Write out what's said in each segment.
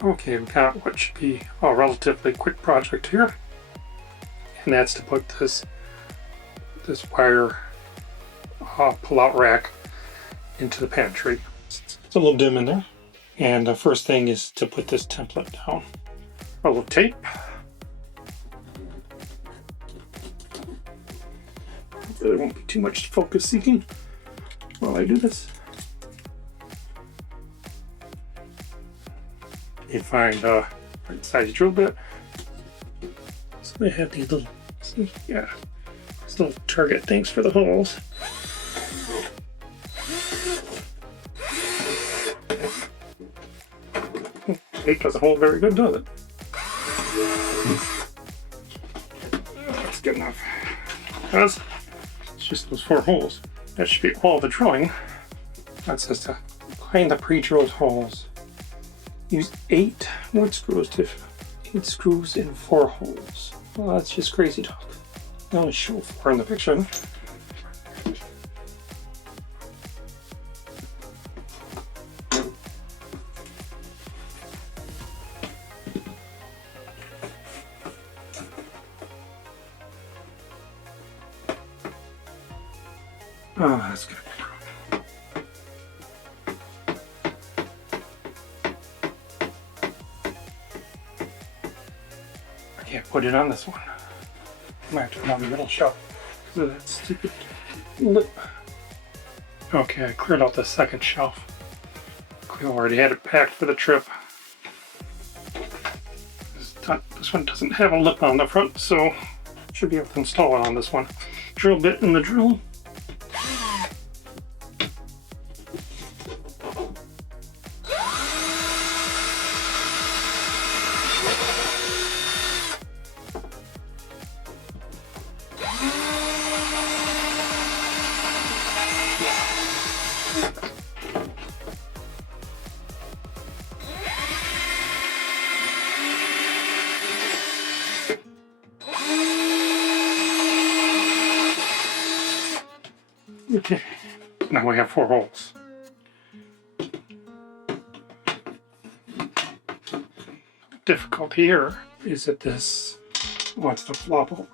Okay, we've got what should be a relatively quick project here, and that's to put this wire pull-out rack into the pantry. It's a little dim in there, and the first thing is to put this template down. A little tape. Hopefully there won't be too much focus seeking while I do this. You find right size drill bit. So they have these little, yeah, these little target things for the holes. Tape doesn't hold very good, does it? That's good enough. Because it's just those 4 holes. That should be all the drilling. That says to find the pre-drilled holes. Use 8 wood screws to 8 screws in 4 holes. Well, that's just crazy talk. They only show 4 in the picture. Oh, that's good. I can't put it on this one. I might have to put it on the middle shelf because of that stupid lip. Okay, I cleared out the second shelf. We already had it packed for the trip. This one doesn't have a lip on the front, so should be able to install it on this one. Drill bit in the drill. Okay, now we have 4 holes. Difficulty here is that this wants to flop over.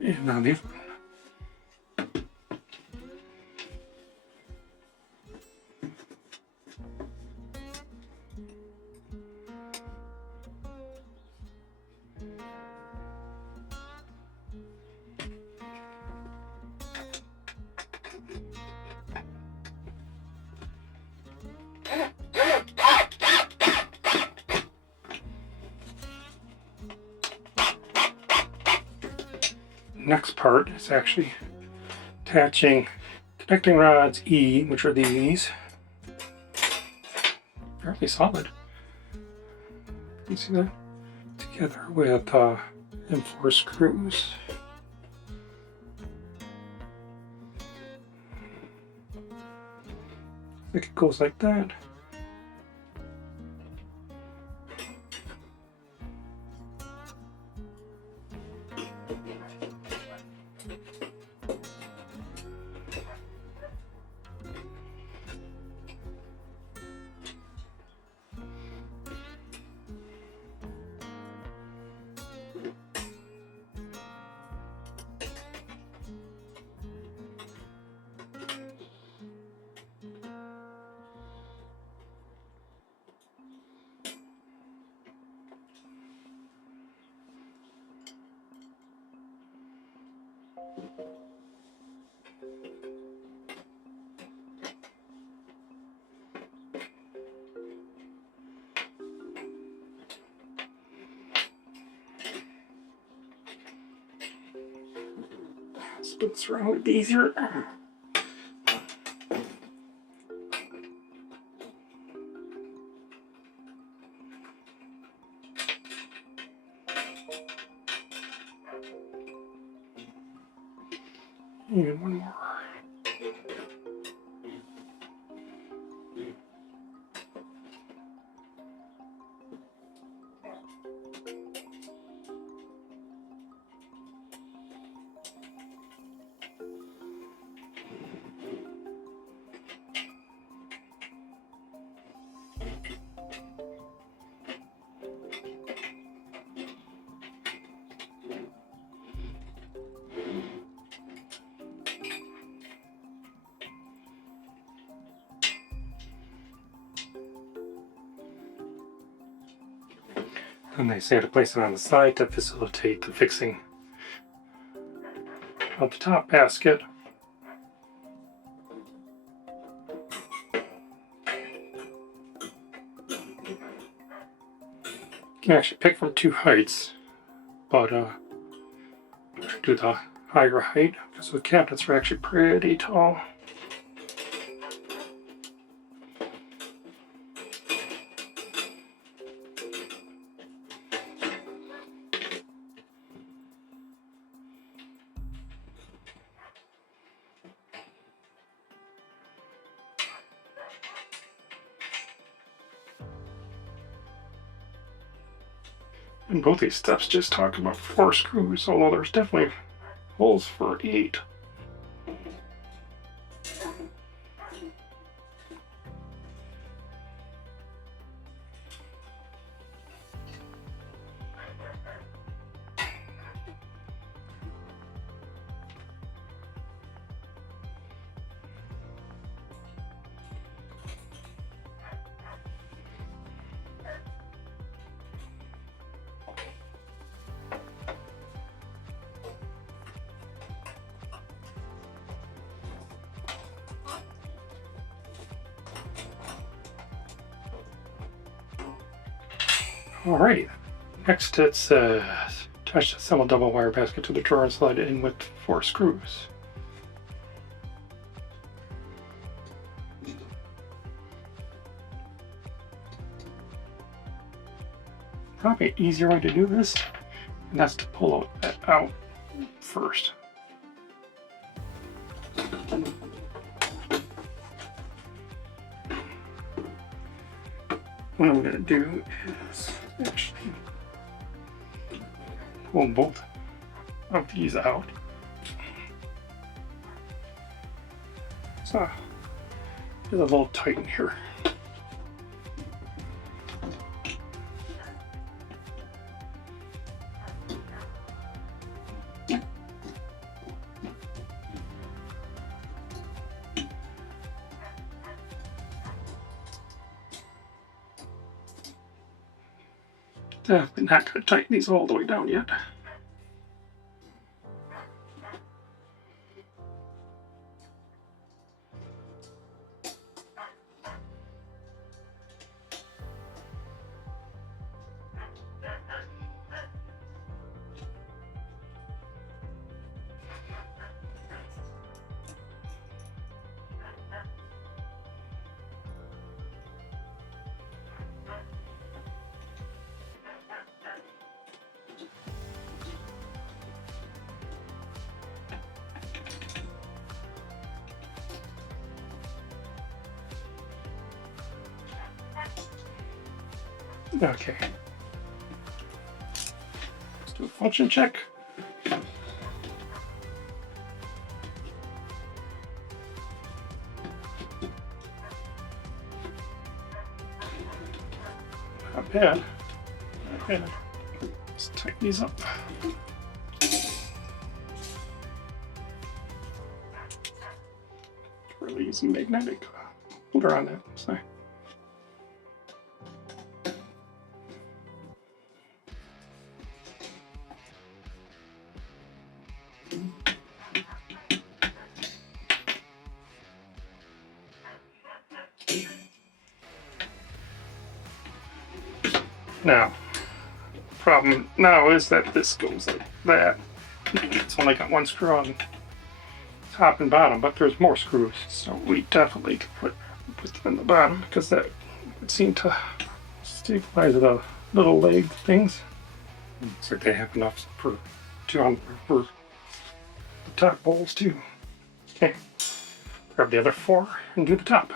And now these. Next part is actually attaching connecting rods E, which are these. Fairly solid. You see that? Together with M4 screws. I think it goes like that. Spits around it easier. And one more. And they say to place it on the side to facilitate the fixing of the top basket. You can actually pick from two heights, but do the higher height because the cabinets are actually pretty tall. And both these steps just talk about 4 screws, although there's definitely holes for 8. Alrighty, next it's attach the assemble double wire basket to the drawer and slide it in with 4 screws. Probably an easier way to do this, and that's to pull that out first. What I'm going to do is actually pull both of these out. So it's a little tight in here. Definitely not going to tighten these all the way down yet. Okay. Let's do a function check. Not bad. Not bad. Let's tighten these up. Really use a magnetic holder on that. So. Now, problem now is that this goes like that. It's only got 1 screw on top and bottom, but there's more screws, so we definitely could put them in the bottom because that would seem to stabilize the little leg things. Looks like they have enough for the top bolts too. Okay, grab the other 4 and do the top.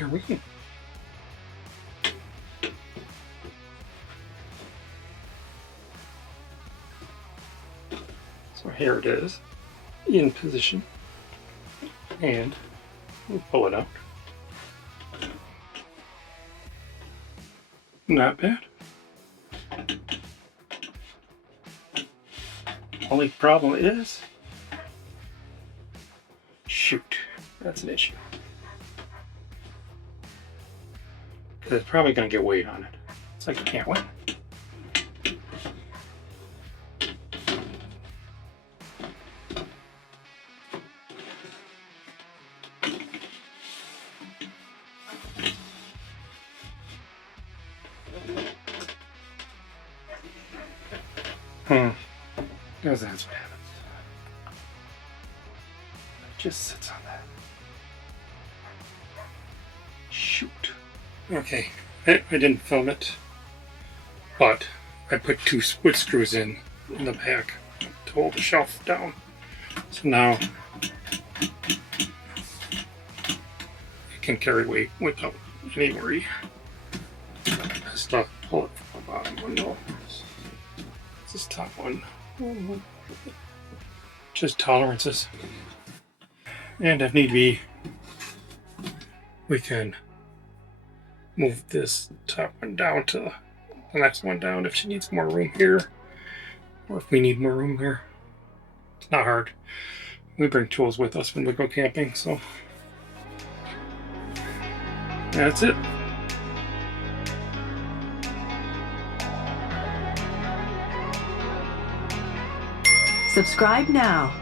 here we go. So here it is, in position, and we'll pull it out. Not bad. Only problem is, shoot, that's an issue. Because it's probably going to get weight on it. It's like you can't win. Because that's what happens. It just sits on that. Shoot. Okay, I didn't film it, but I put 2 wood screws in the back to hold the shelf down. So now it can carry weight without any worry. Just pull it from the bottom window. This top one. Just tolerances. And if need be, we can move this top one down to the next one down if she needs more room here, or if we need more room here. It's not hard. We bring tools with us when we go camping, so that's it. Subscribe now.